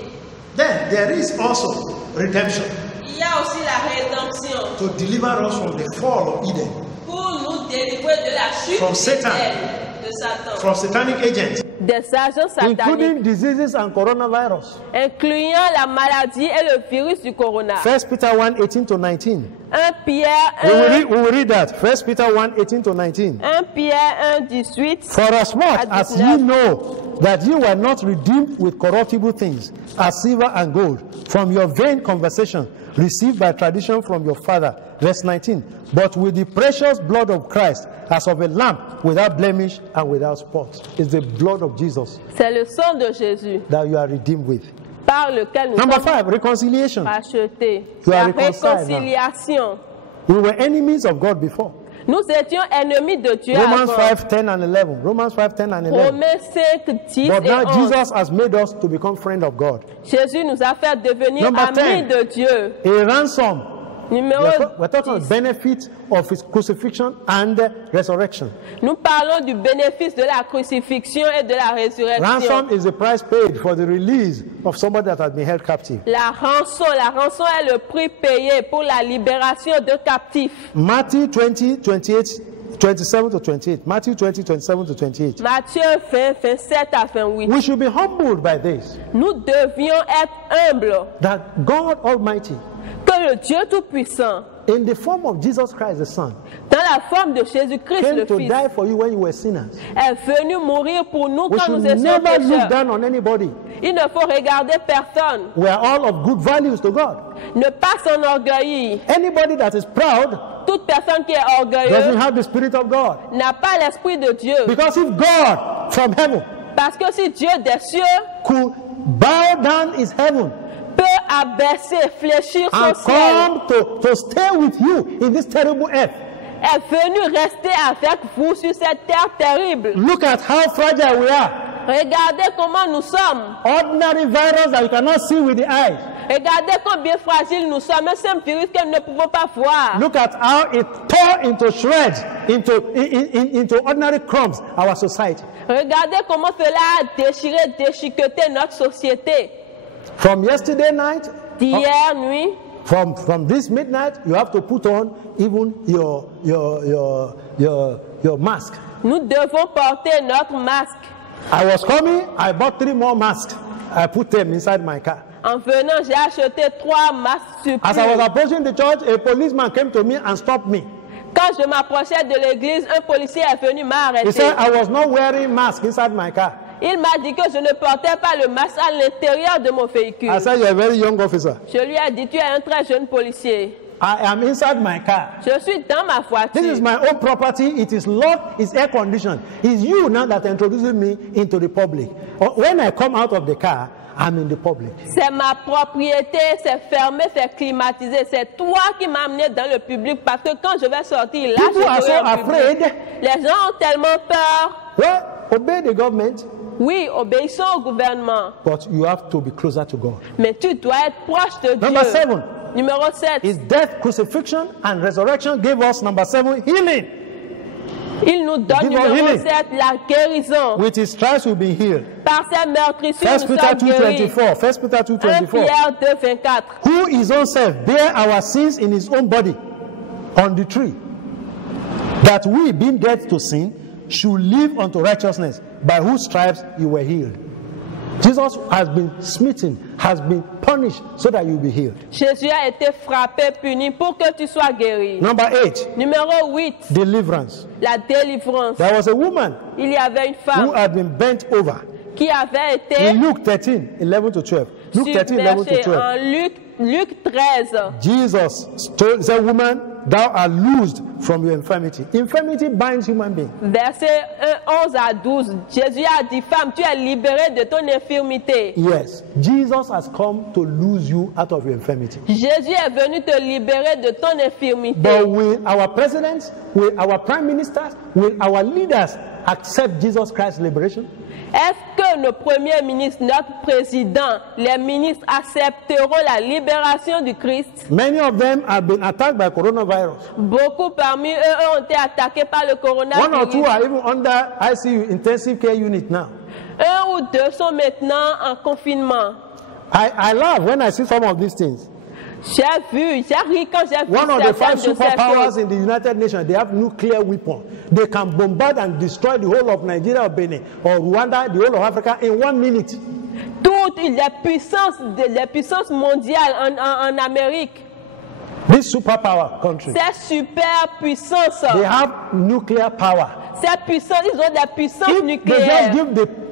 Then there is also redemption Il y a aussi la rédemption to deliver us from the fall of Eden, pour nous délivrer de la chute From Satan. de Satan, from satanic agents, des agents sataniques, including diseases and coronavirus. incluant la maladie et le virus du corona. 1 Peter 1:18 to 19. 1 Pierre We 1, will read that. 1 Peter 1:18 to 19. 1 Pierre 1, 18. For as much as ye know that ye were not redeemed with corruptible things, as silver and gold, from your vain conversation, received by tradition from your father. Verse 19. But with the precious blood of Christ, as of a lamb, without blemish and without spot. It's the blood of Jesus C'est le sang de Jésus that you are redeemed with. par lequel nous Number sommes 5, reconciliation. rachetés. You are La reconciled now. réconciliation. We were enemies of God before. Nous étions ennemis de Dieu Romans avant. 5:10 and 11. Romans 5:10 and 11. Romains 5, 10 But et now 11. Jesus has made us to become friends of God. Jésus nous a fait devenir Number amis 10. de Dieu. A ransom. Numéro We're talking 10. about benefit of his crucifixion and resurrection. Nous parlons du bénéfice de la crucifixion et de la résurrection. Ransom is the price paid for the release of somebody that has been held captive. La rançon est le prix payé pour la libération de captifs. Matthew 20, 28, 27 to 28. Matthew 20, 27 to 28. Matthieu 20, 27 à 28. We should be humbled by this, Nous devions être humbles that God Almighty, que le Dieu Tout-Puissant, in the form of Jesus Christ the Son, dans la forme de Jésus-Christ came le to Fils, die for you when you were sinners. est venu mourir pour nous We quand should nous étions never look pécheurs. down on anybody. Il ne faut regarder personne, We are all of good values to God. ne pas s'enorgueillir. Anybody that is proud Toute personne qui est doesn't orgueilleuse have the Spirit of God. n'a pas l'Esprit de Dieu. Because if God from heaven Parce que si Dieu des cieux could bow down his heaven peut abaisser, fléchir son and ciel, come to stay with you in this terrible earth, est venu rester avec vous sur cette terre terrible. look at how fragile we are. Regardez comment nous sommes. Ordinary virus that you cannot see with the eyes. Regardez combien fragiles nous sommes. Un simple virus que nous ne pouvons pas voir. Look at how it tore into shreds, into ordinary crumbs, our society. Regardez comment cela a déchiré, déchiqueté notre société. From yesterday night, D'hier nuit, from this midnight, you have to put on even your mask. nous devons porter notre masque. I was coming, I bought 3 more masks. I put them inside my car. En venant, j'ai acheté 3 masques As I was supplémentaires. approaching the church, a policeman came to me and stopped me. Quand je m'approchais de l'église, un policier est venu He m'arrêter. said I was not wearing mask inside my car. Il m'a dit que je ne portais pas le masque à l'intérieur de mon véhicule. I said, you're a very young officer. Je lui ai dit, tu es un très jeune policier. I am inside my car. Je suis dans ma This is voiture. my own property. It is locked. It's air conditioned. It's you now that introduces me into the public. When I come out of the car, I'm in the public. C'est ma propriété, c'est fermé, c'est climatisé. C'est toi qui m'as amené dans le public parce que quand je vais sortir là, People are je so serai au public. afraid. Les gens ont tellement peur. Well, obey the government, Oui, obéissons au gouvernement. but you have to be closer to God. Mais tu dois être proche de Number Dieu. 7. Numéro 7. His death, crucifixion, and resurrection gave us, number 7, healing. Il nous donne, Give us numéro healing. 7, la guérison. With his stripes we'll be healed. Par ses meurtrissures, 1 nous Peter sommes guéris. 2:24. 1 Peter 1 2:24. Pierre 2, 24. Who his own self bare our sins in his own body on the tree, that we, being dead to sin, should live unto righteousness, by whose stripes you were healed. Jesus has been smitten, has been punished, so that you be healed. Jésus a été frappé, puni pour que tu sois guéri. Number 8, Numéro 8, deliverance. la délivrance. There was a woman Il y avait une who femme had been bent over. qui avait été In Luke 13, 11 to 12. Luke 13, 11 to submergée 12. en Luc 13. Jesus said, woman, thou art loosed from your infirmity. Infirmity binds human being. Verset 11 à 12. Jésus a dit, femme, tu es libérée de ton infirmité. Yes, Jesus has come to lose you out of your infirmity. Jésus est venu te libérer de ton infirmité. But will our presidents, will our prime ministers, will our leaders accept Jesus Christ's liberation? Est-ce que que nos premiers ministres, notre président, les ministres accepteront la libération du Christ, many of them have been attacked by coronavirus. beaucoup parmi eux ont été attaqués par le One or two coronavirus. are even under ICU, intensive care unit now. Un ou deux sont maintenant en confinement. I laugh when I see some of these things. J'ai ri quand j'ai vu One of the five certaines de ces superpowers choses. in the United Nations, they have nuclear weapons. They can bombard and destroy the whole of Nigeria or Benin or Rwanda, the whole of Africa in 1 minute. Toutes les puissances mondiales en Amérique, This superpower country, ces super puissances, they have nuclear power. ces puissances, ils ont des puissances If they nucléaires.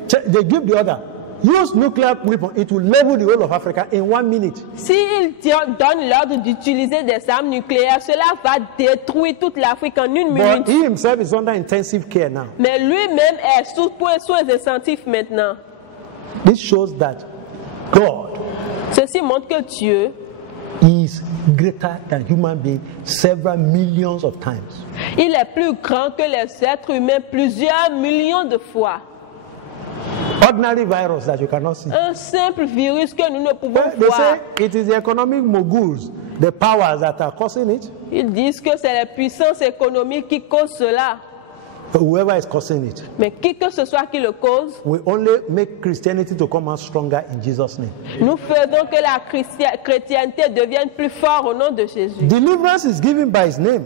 just give the other, use nuclear weapon, it will level the whole of Africa in 1 minute. S'ils donnent l'ordre d'utiliser des armes nucléaires, cela va détruire toute l'Afrique en 1 But minute. he himself is under intensive care now. Mais lui-même est sous soins intensifs maintenant. This shows that God Ceci montre que Dieu, is greater than human beings several millions of times. il est plus grand que les êtres humains plusieurs millions de fois. Ordinary virus that you cannot see. Un simple virus que nous ne pouvons Well, they voir. say it is the economic moguls, the powers that are causing it. Ils disent que c'est les puissances économiques qui causent cela. Whoever is causing it, Mais qui que ce soit qui le cause, we only make Christianity to come out stronger in Jesus' name. nous faisons que la chrétienté devienne plus forte au nom de Jésus. Deliverance is given by his name.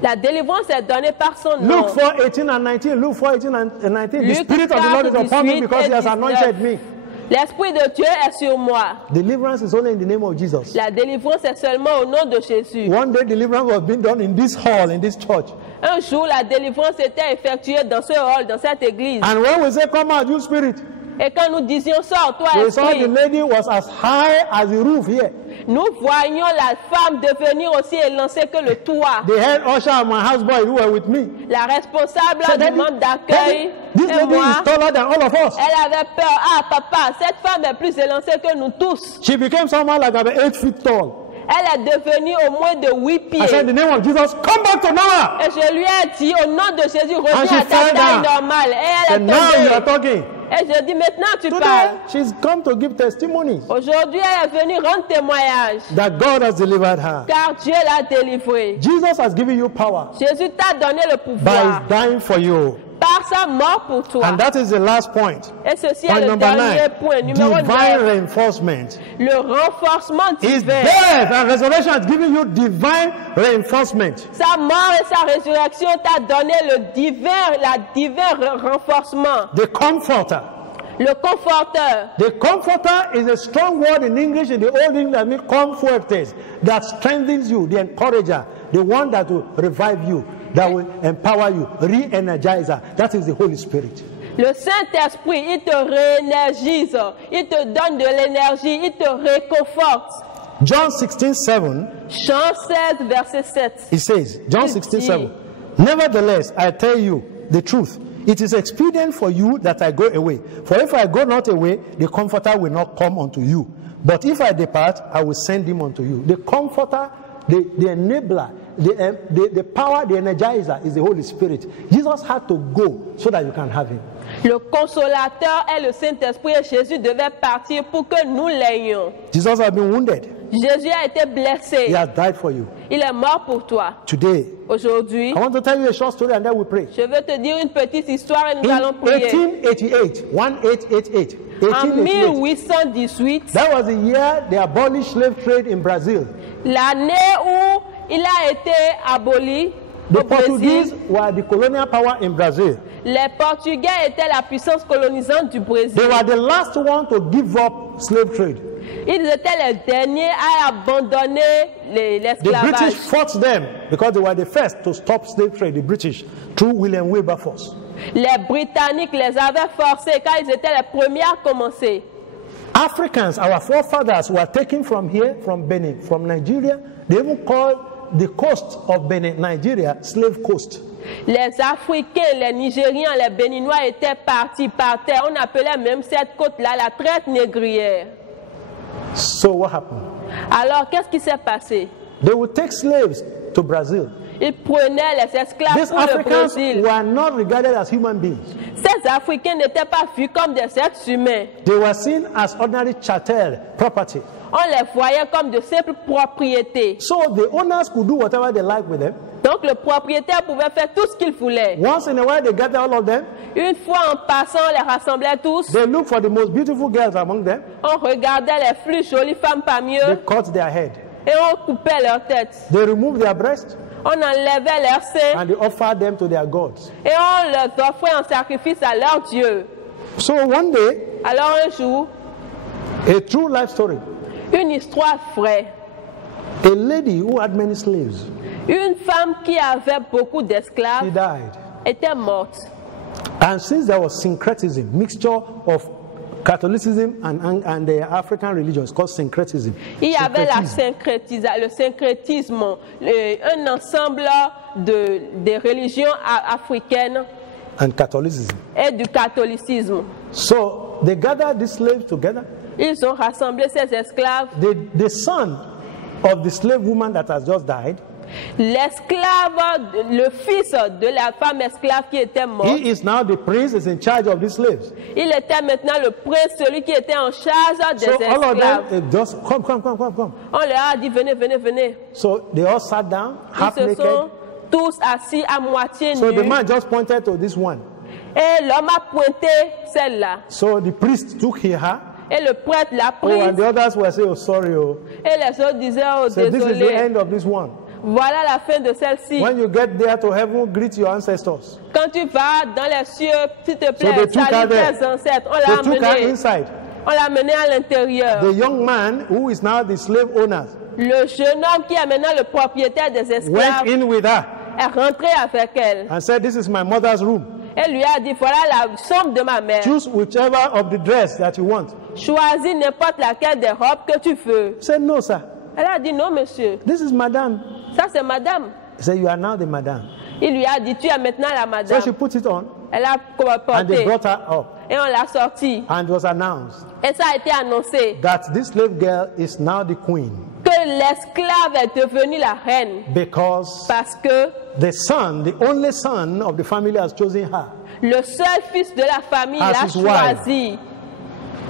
La délivrance est donnée par son nom. Luke 4:18 and 19. Luke 4:18 and 19. The Luc Spirit of the Lord is 4, upon me 18 because he has et anointed 19. me. L'Esprit de Dieu est sur moi. Deliverance is only in the name of Jesus. La délivrance est seulement au nom de Jésus. One day deliverance was being done in this hall, in this church. Un jour, la délivrance était effectuée dans ce hall, dans cette église. And when we say, come out, you spirit, Et quand nous disions sors, toi we saw the esprit, lady was as high as the roof here. nous voyions la femme devenir aussi élancée que le toit. The head usher and my houseboy who were with me. La responsable So du daddy, monde d'accueil this et lady moi, is taller than all of us. elle avait peur. Ah papa, cette femme est plus élancée que nous tous. She became someone like about 8 feet tall. Elle est devenue au moins de 8 I said, in pieds. the name of Jesus, come back to Noah. Et je lui ai dit, au nom de Jésus, And reviens she à ta fell taille down. normale. Et elle And est now you are tombée. talking. Et je dis, maintenant tu Today, parles. she's come to give testimonies Aujourd'hui, elle est venue rendre témoignage. that God has delivered her. Car Dieu l'a délivrée. Jesus has given you power Jésus t'a donné le by pouvoir dying for you. par sa mort pour toi. And that is the last point. Et ceci Point est le number dernier 9. point, numéro Divine 9. reinforcement. Le renforcement His divin. death and resurrection has given you divine reinforcement. Sa mort et sa résurrection t'a donné la divin renforcement. The comforter. Le conforteur. The comforter is a strong word in English, in the Old English, that means comforters, that strengthens you, the encourager, the one that will revive you, that will empower you, re-energizer. That is the Holy Spirit. Le Saint-Esprit, il te réénergise, il te donne de l'énergie, il te réconforte. John 16:7, Jean 16, verset 7. it says, John 16:7, nevertheless, I tell you the truth. It is expedient for you that I go away. For if I go not away, the Comforter will not come unto you. But if I depart, I will send him unto you. The Comforter, the enabler, the power, the energizer is the Holy Spirit. Jesus had to go so that you can have him. Le consolateur est le Saint-Esprit et Jésus devait partir pour que nous l'ayons. Jesus has been wounded. Jésus a été He blessé. has died for you. Il est mort pour toi. Today, Aujourd'hui, I want to tell you a short story and then we pray. je veux te dire une petite histoire et nous In allons prier. 1888, 1888, En 1888, 1818, that was the year they abolished slave trade in Brazil. l'année où il a été aboli The au Portuguese Brésil, were the colonial power in Brazil. les Portugais étaient la puissance colonisante du Brésil. They were the last one to give up slave trade. Ils étaient les derniers à abandonner The l'esclavage. British fought them because they were the first to stop slave trade, the British, through William Wilberforce. Les Britanniques les avaient forcés car ils étaient les premiers à commencer. Africans, our forefathers, were taken from here, from Benin, from Nigeria. They even called the coast of Benin, Nigeria, slave coast. Les Africains, les Nigérians, les Béninois étaient partis par terre. On appelait même cette côte-là la traite négrière. So what happened? Alors, qu'est-ce qui s'est passé? They would take slaves to Brazil. Ils prenaient les esclaves These pour le Africans Brésil. were not regarded as human beings. Ces Africains n'étaient pas vus comme des êtres humains. They were seen as ordinary chattel property. On les voyait comme de simples propriétés. So the owners could do whatever they like with them. Donc le propriétaire pouvait faire tout ce qu'il voulait. Once in a while, they gather all of them. Une fois en passant, on les rassemblait tous. They look for the most beautiful girls among them. On regardait les plus jolies femmes parmi They eux cut their head. et on coupait leur tête. They remove their breast On enlevait leurs seins and they offer them to their gods. et on leur offrait en sacrifice à leur Dieu. So one day, Alors un jour, a true life story. une histoire vraie. A lady who had many slaves, Une femme qui avait beaucoup she d'esclaves died. était morte. And since there was syncretism, mixture of Catholicism and the African religion, it's called syncretism. Il y avait Syncretism. le syncrétisme, un ensemble des religions africaines And Catholicism. et du catholicisme. So they gathered these slaves together. Ils ont rassemblé ces esclaves. The son of the slave woman that has just died, L'esclave, le fils de la femme esclave qui était morte, he is now the prince, is in charge of these slaves. il était maintenant le prince, celui qui était en charge des So all of esclaves. them just come. On leur a dit venez, venez, venez. So they all sat down, half Ils se naked. sont tous assis à moitié So the nus. man just pointed to this one. Et l'homme a pointé celle-là. So the priest took her. Et le prêtre l'a Oh, and prise. the others were saying, oh, sorry, oh. Et les autres disaient, oh So this is the désolé, end of this one. voilà la fin de celle-ci. When you get there to heaven, greet your ancestors. Quand tu vas dans les cieux, s'il te So plaît, they took her salue there. tes ancêtres. On They l'a took her amené. inside. On l'a amené à l'intérieur. The young man, who is now the slave owner, Le jeune homme qui est maintenant le propriétaire des went esclaves in with her est rentré avec elle. and said, this is my mother's room. Elle lui a dit, voilà la chambre de ma mère. Choose whichever of the dress that you want. Choisis n'importe laquelle des robes que tu veux. He said, no, sir. Elle a dit, non monsieur, This is madame. ça c'est madame. He said, you are now the madame. Il lui a dit, tu es maintenant la So madame. she put it on Elle a and they porté brought her up. et on l'a sortie. And it was announced Et ça a été annoncé that this slave girl is now the queen que l'esclave est devenue la reine because parce que the son, the only son of the family, has chosen her le seul fils de la famille As l'a his wife. choisi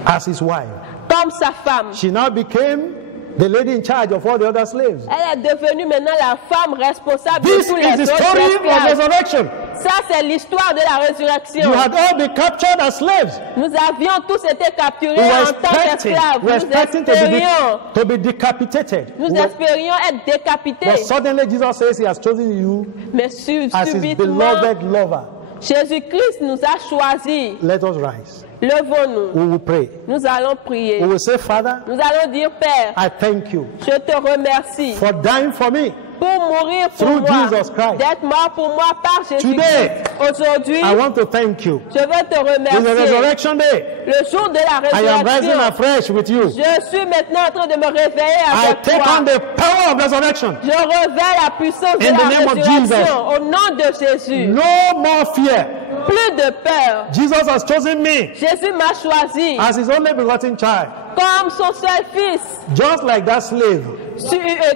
as his wife. comme sa femme. She now became the lady in charge of all the other slaves. Elle est devenue maintenant la femme responsable This de tous is les the autres story of esclaves. resurrection. Ça, c'est l'histoire de la résurrection. You had all been captured as slaves. Nous avions tous été capturés We were en tant qu'esclaves. we were expecting to be decapitated. Nous espérions être décapités. But suddenly Jesus says he has chosen you Mais as his subitement, beloved lover. Jésus-Christ nous a choisis. Let us rise. Levons-nous. We will pray. Nous allons prier. We will say, Father, Nous allons dire, Père, I thank you je te remercie for dying for me. pour mourir pour Through moi, Jesus Christ. d'être mort pour moi par Jésus-Christ. Today, Aujourd'hui, I want to thank you. je veux te In the remercier. resurrection day, Le jour de la I am rising résurrection, afresh with you. je suis maintenant en train de me réveiller I avec take toi. on the power of resurrection. Je révèle la puissance de In the la name of résurrection au nom de Jésus. No more fear. Plus de peur. Jesus has chosen me Jésus m'a choisi as his only begotten child. comme son seul fils, Just like that slave,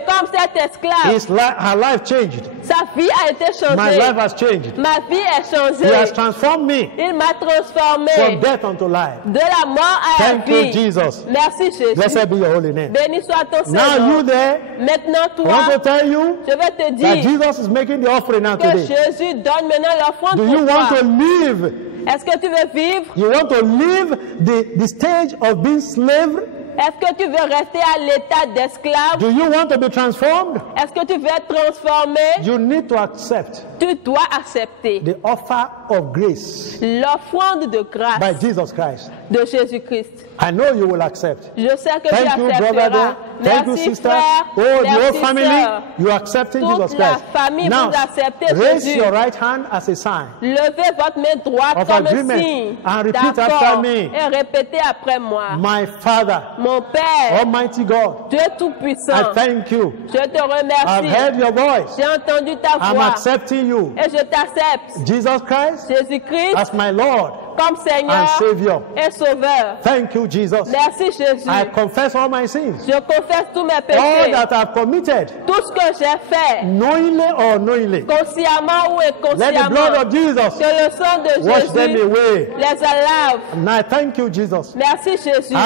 comme cet esclave. her life changed. Sa vie a été My changée. life has changed. Ma vie est He has changée. transformed me Il m'a transformé from death unto life. de la mort à la Thank you, vie. Jesus. Merci Jésus. Blessed be your holy name. Béni soit ton Now Seigneur. you there, Maintenant I want to toi, tell you je vais te that dire Jesus is making the offering now que today. Jésus donne maintenant l'offrande Do pour you want toi. to live? Est-ce que tu veux vivre? You want to live the stage of being slave? Est-ce que tu veux rester à l'état d'esclave? Do you want to be transformed? Est-ce que tu veux être transformé? You need to accept Tu dois accepter the offer of grace l'offrande de grâce by Jesus Christ. de Jésus-Christ. I know you will accept. Je sais que Thank tu you, brother. accepteras. Thank you, Merci sister. frère. Oh, the Merci whole family, sœur. you are accepting Toute Jesus la Christ. famille, Now, vous acceptez raise Jésus. your right hand as a sign. Levez votre main droite Of comme un agreement. signe And repeat d'accord after me. et répétez après moi. My Father, Mon Père, Almighty God, Dieu I Tout-Puissant, thank you. je te I've remercie. heard your voice. J'ai entendu ta I'm voix accepting you. et je t'accepte. Jesus Christ Jésus-Christ, as my Lord comme and Seigneur Savior. et Sauveur. Thank you, Jesus. Merci Jésus. I confess all my sins. Je confesse tous mes All péchés, that I've committed, tout ce que j'ai fait, knowingly or unknowingly. consciemment ou Let the blood inconsciemment. of Jesus Que le sang de wash them Jésus away. les lave. And I thank you, Jesus. Merci Jésus. I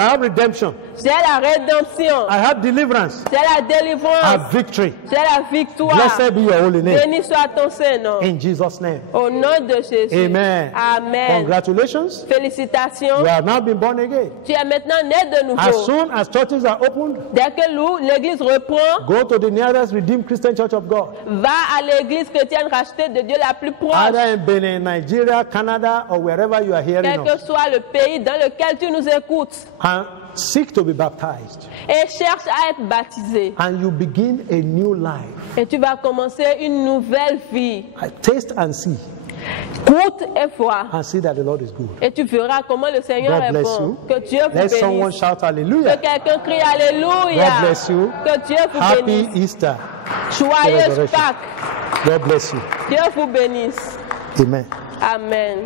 have redemption. J'ai la rédemption. I have deliverance. J'ai la I délivrance. have victory. J'ai la victoire. Blessed be your holy name. Béni soit ton Saint-Nom. In Jesus' name. Au nom de Jésus. Amen. Amen. Congratulations. Félicitations. You have now been born again. Tu es maintenant né de As nouveau. soon as churches are opened, Dès que l'église reprend, go to the nearest Redeemed Christian Church of God. va à l'église chrétienne rachetée de Dieu la plus proche. Either in Benin, Nigeria, Canada, or wherever you are hearing Quel que us. soit le pays dans lequel tu nous écoutes. And seek to be baptized. Et cherche à être baptisé. And you begin a new life. Et tu vas commencer une nouvelle vie. Taste and see. Goûte et vois. And see that the Lord is good. Et tu verras comment le Seigneur God bless répond. you. Que Dieu vous Let someone bénisse. shout Que hallelujah. quelqu'un crie Alléluia. God bless you. Que Dieu vous Happy bénisse. Easter. Joyeuse Resurrection. Pâques. God bless you. Dieu vous bénisse. Amen. Amen.